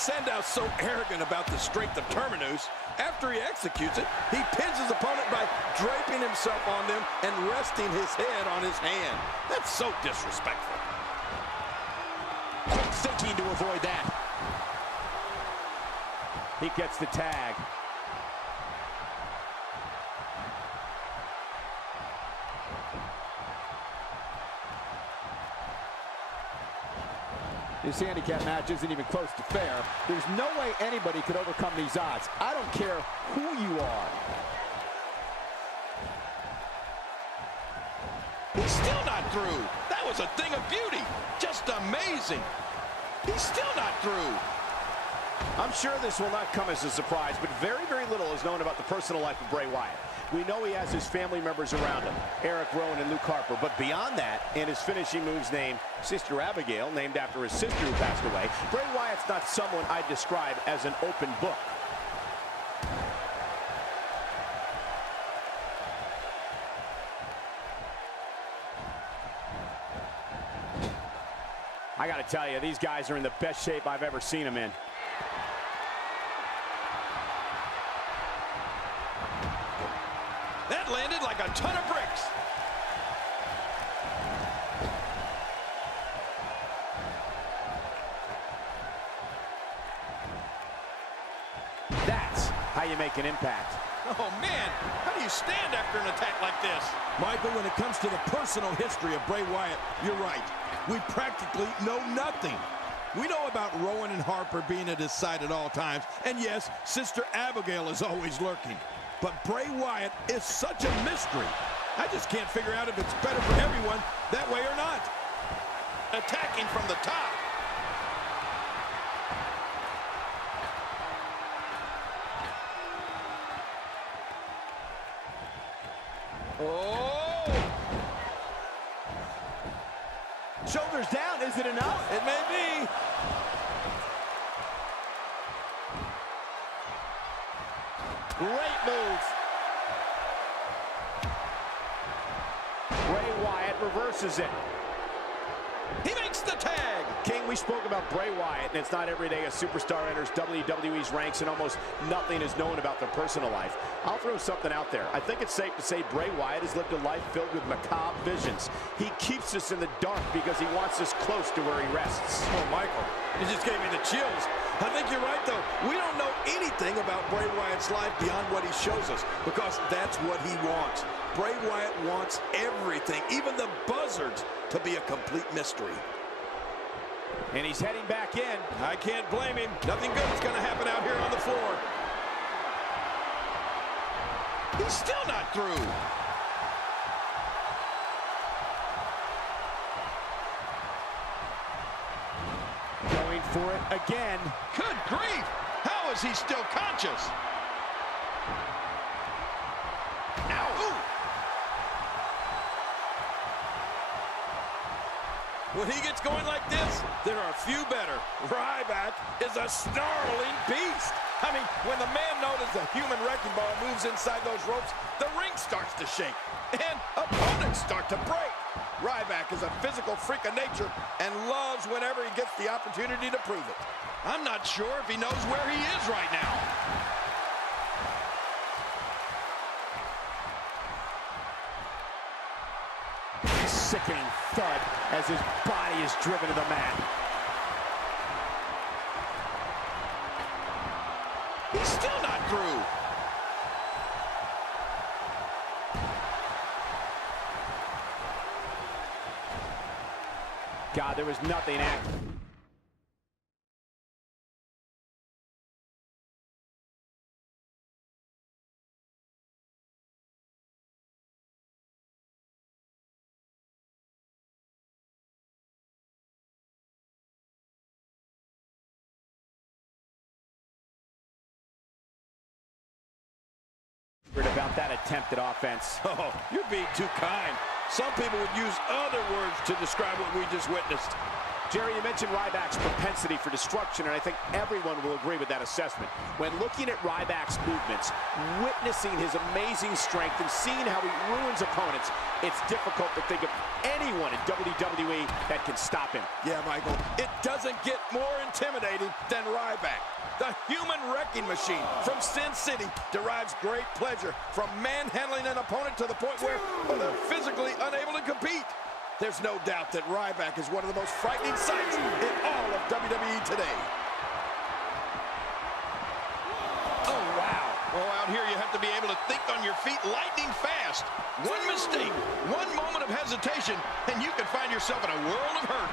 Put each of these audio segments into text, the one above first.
Sandow's so arrogant about the strength of Terminus. After he executes it, he pins his opponent by draping himself on them and resting his head on his hand. That's so disrespectful. Quick thinking to avoid that. He gets the tag. This handicap match isn't even close to fair. There's no way anybody could overcome these odds. I don't care who you are. He's still not through. That was a thing of beauty. Just amazing. He's still not through. I'm sure this will not come as a surprise, but very, very little is known about the personal life of Bray Wyatt. We know he has his family members around him, Eric Rowan and Luke Harper, but beyond that, and his finishing moves named Sister Abigail, named after his sister who passed away, Bray Wyatt's not someone I'd describe as an open book. I gotta tell you, these guys are in the best shape I've ever seen them in. That landed like a ton of bricks. That's how you make an impact. Oh, man, how do you stand after an attack like this? Michael, when it comes to the personal history of Bray Wyatt, you're right. We practically know nothing. We know about Rowan and Harper being at his side at all times, and yes, Sister Abigail is always lurking. But Bray Wyatt is such a mystery. I just can't figure out if it's better for everyone that way or not. Attacking from the top. Oh! Shoulders down, is it enough? It may be. Great move. Bray Wyatt reverses it. He makes the tag. King, we spoke about Bray Wyatt, and it's not every day a superstar enters WWE's ranks and almost nothing is known about their personal life. I'll throw something out there. I think it's safe to say Bray Wyatt has lived a life filled with macabre visions. He keeps us in the dark because he wants us close to where he rests. Oh, Michael, you just gave me the chills. I think you're right, though. We don't know anything about Bray Wyatt's life beyond what he shows us because that's what he wants. Bray Wyatt wants everything, even the buzzards, to be a complete mystery. And he's heading back in. I can't blame him. Nothing good is going to happen out here on the floor. He's still not through. Going for it again. Good grief! How is he still conscious? Ow! When he gets going like this, there are a few better. Ryback is a snarling beast. I mean, when the man known as the human wrecking ball moves inside those ropes, the ring starts to shake, and opponents start to break. Ryback is a physical freak of nature and loves whenever he gets the opportunity to prove it. I'm not sure if he knows where he is right now. Sickening thud as his body is driven to the mat. He's still not through. God, there was nothing active. About that attempted offense. Oh, you're being too kind. Some people would use other words to describe what we just witnessed. Jerry, you mentioned Ryback's propensity for destruction, and I think everyone will agree with that assessment. When looking at Ryback's movements, witnessing his amazing strength, and seeing how he ruins opponents, it's difficult to think of anyone in WWE that can stop him. Yeah, Michael, it doesn't get more intimidating than Ryback. The human wrecking machine from Sin City derives great pleasure from manhandling an opponent to the point where they're physically unable to compete. There's no doubt that Ryback is one of the most frightening sights in all of WWE today. Oh, wow. Well, out here you have to be able to think on your feet lightning fast. One mistake, one moment of hesitation, and you can find yourself in a world of hurt.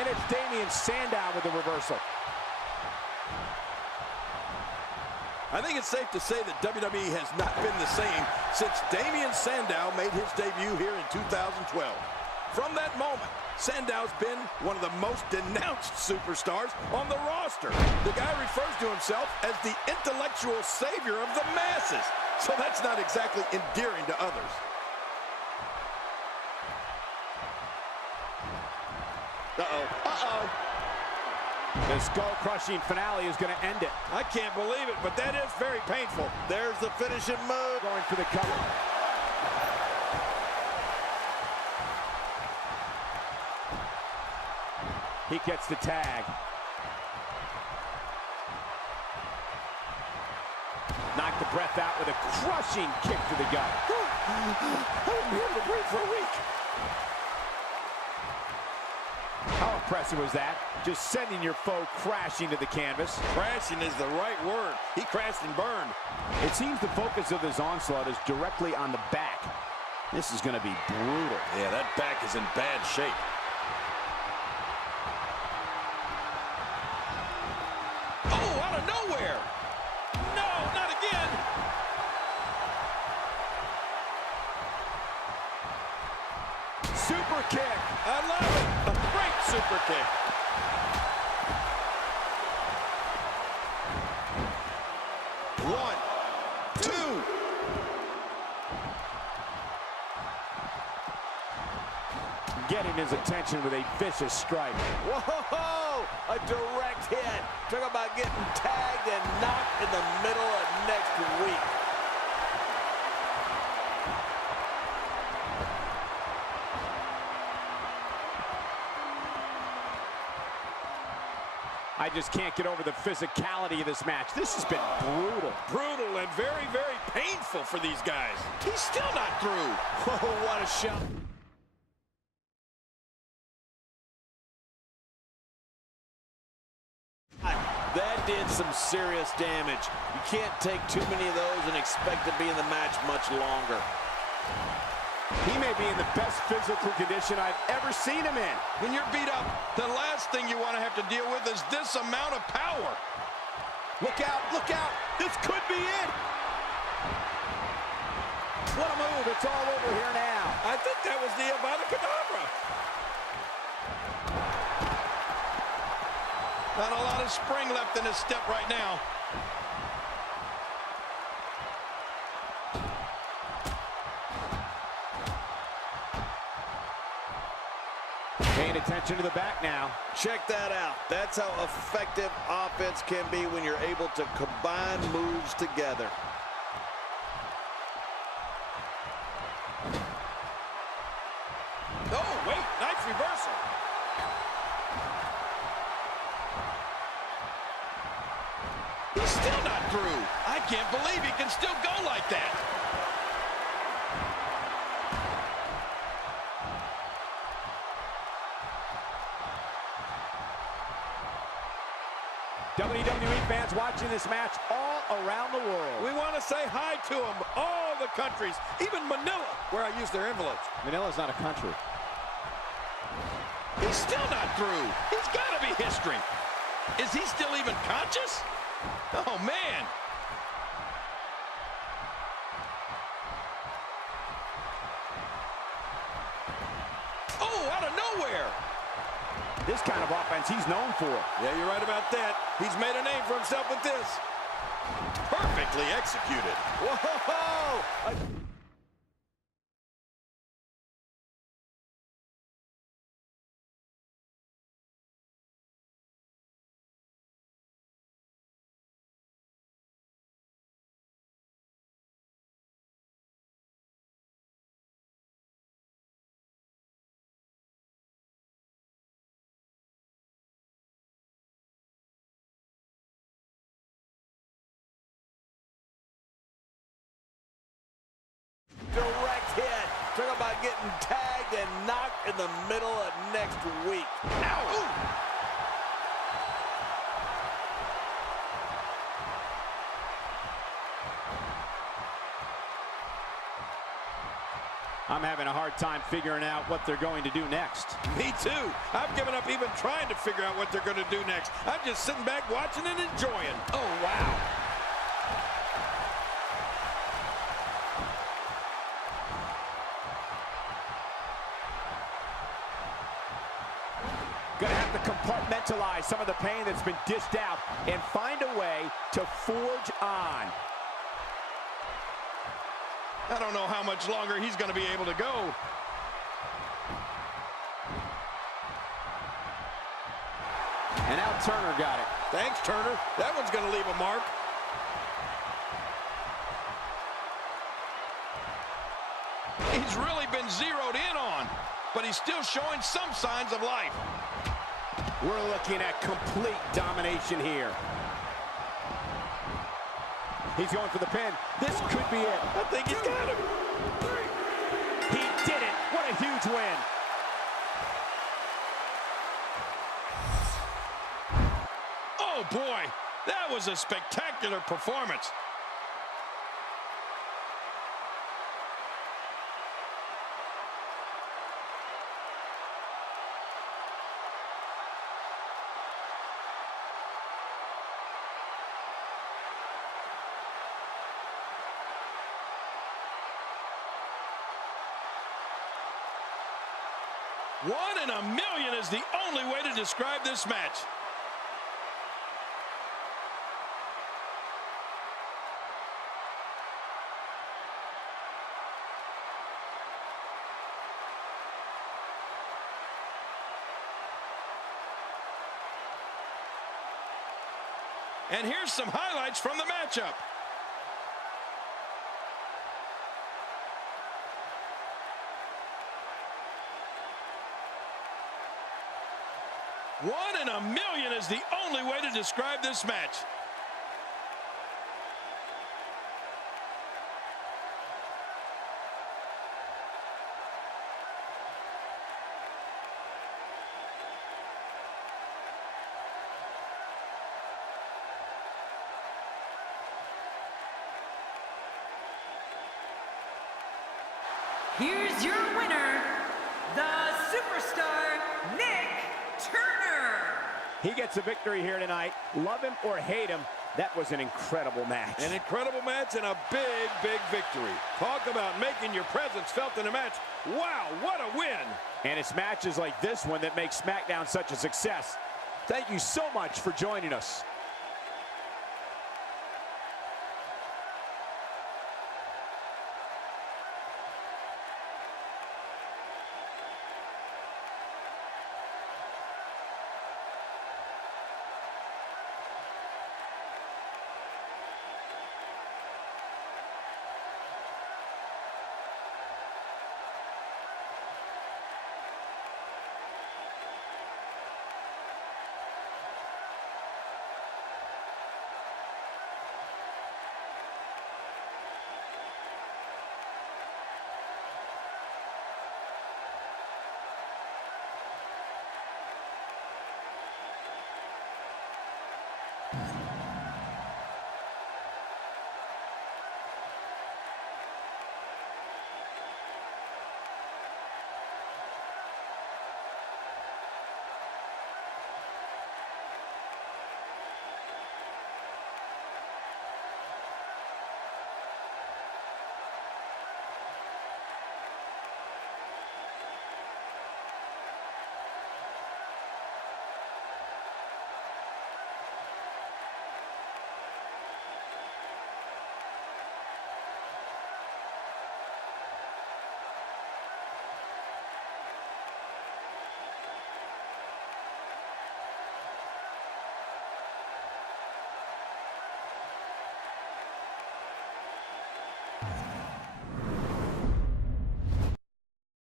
And it's Damien Sandow with the reversal. I think it's safe to say that WWE has not been the same since Damien Sandow made his debut here in 2012. From that moment, Sandow's been one of the most denounced superstars on the roster. The guy refers to himself as the intellectual savior of the masses, so that's not exactly endearing to others. The skull-crushing finale is going to end it. I can't believe it, but that is very painful. There's the finishing move. Going for the cover. He gets the tag. Knocked the breath out with a crushing kick to the gut. I won't be able to breathe for a week. How impressive was that? Just sending your foe crashing to the canvas. Crashing is the right word. He crashed and burned. It seems the focus of his onslaught is directly on the back. This is going to be brutal. Yeah, that back is in bad shape. Oh, out of nowhere. No, not again. Super kick. I love it. A great super kick. One, two. Getting his attention with a vicious strike. Whoa! A direct hit. Talk about getting tagged and knocked in the middle of next week. I just can't get over the physicality of this match. This has been brutal. Brutal and very, very painful for these guys. He's still not through. Oh, what a shot. That did some serious damage. You can't take too many of those and expect to be in the match much longer. He may be in the best physical condition I've ever seen him in. When you're beat up, the last thing you want to have to deal with is this amount of power. Look out, look out. This could be it. What a move. It's all over here now. I think that was the Avada Kedavra. Not a lot of spring left in his step right now. Paying attention to the back now. Check that out. That's how effective offense can be when you're able to combine moves together. Oh, wait, nice reversal. He's still not through. I can't believe he can still go like that. WWE fans watching this match all around the world. We want to say hi to them, all the countries, even Manila, where I use their envelopes. Manila's not a country. He's still not through. He's got to be history. Is he still even conscious? Oh, man. Oh, out of nowhere. This kind of offense he's known for. Yeah, you're right about that. He's made a name for himself with this. Perfect perfectly executed. Whoa! Direct hit. Talk about getting tagged and knocked in the middle of next week. Ow! Ooh. I'm having a hard time figuring out what they're going to do next. Me too. I've given up even trying to figure out what they're going to do next. I'm just sitting back watching and enjoying. Oh, wow. Gonna have to compartmentalize some of the pain that's been dished out and find a way to forge on. I don't know how much longer he's going to be able to go. And now Turner got it. Thanks, Turner. That one's going to leave a mark. He's really been zeroed in on, but he's still showing some signs of life. We're looking at complete domination here. He's going for the pin. This could be it. I think he's got him. He did it. What a huge win. Oh, boy. That was a spectacular performance. One in a million is the only way to describe this match. And here's some highlights from the matchup. One in a million is the only way to describe this match. Here's your winner, the superstar, Nick Turner. He gets a victory here tonight. Love him or hate him, that was an incredible match. An incredible match and a big, big victory. Talk about making your presence felt in a match. Wow, what a win. And it's matches like this one that make SmackDown such a success. Thank you so much for joining us.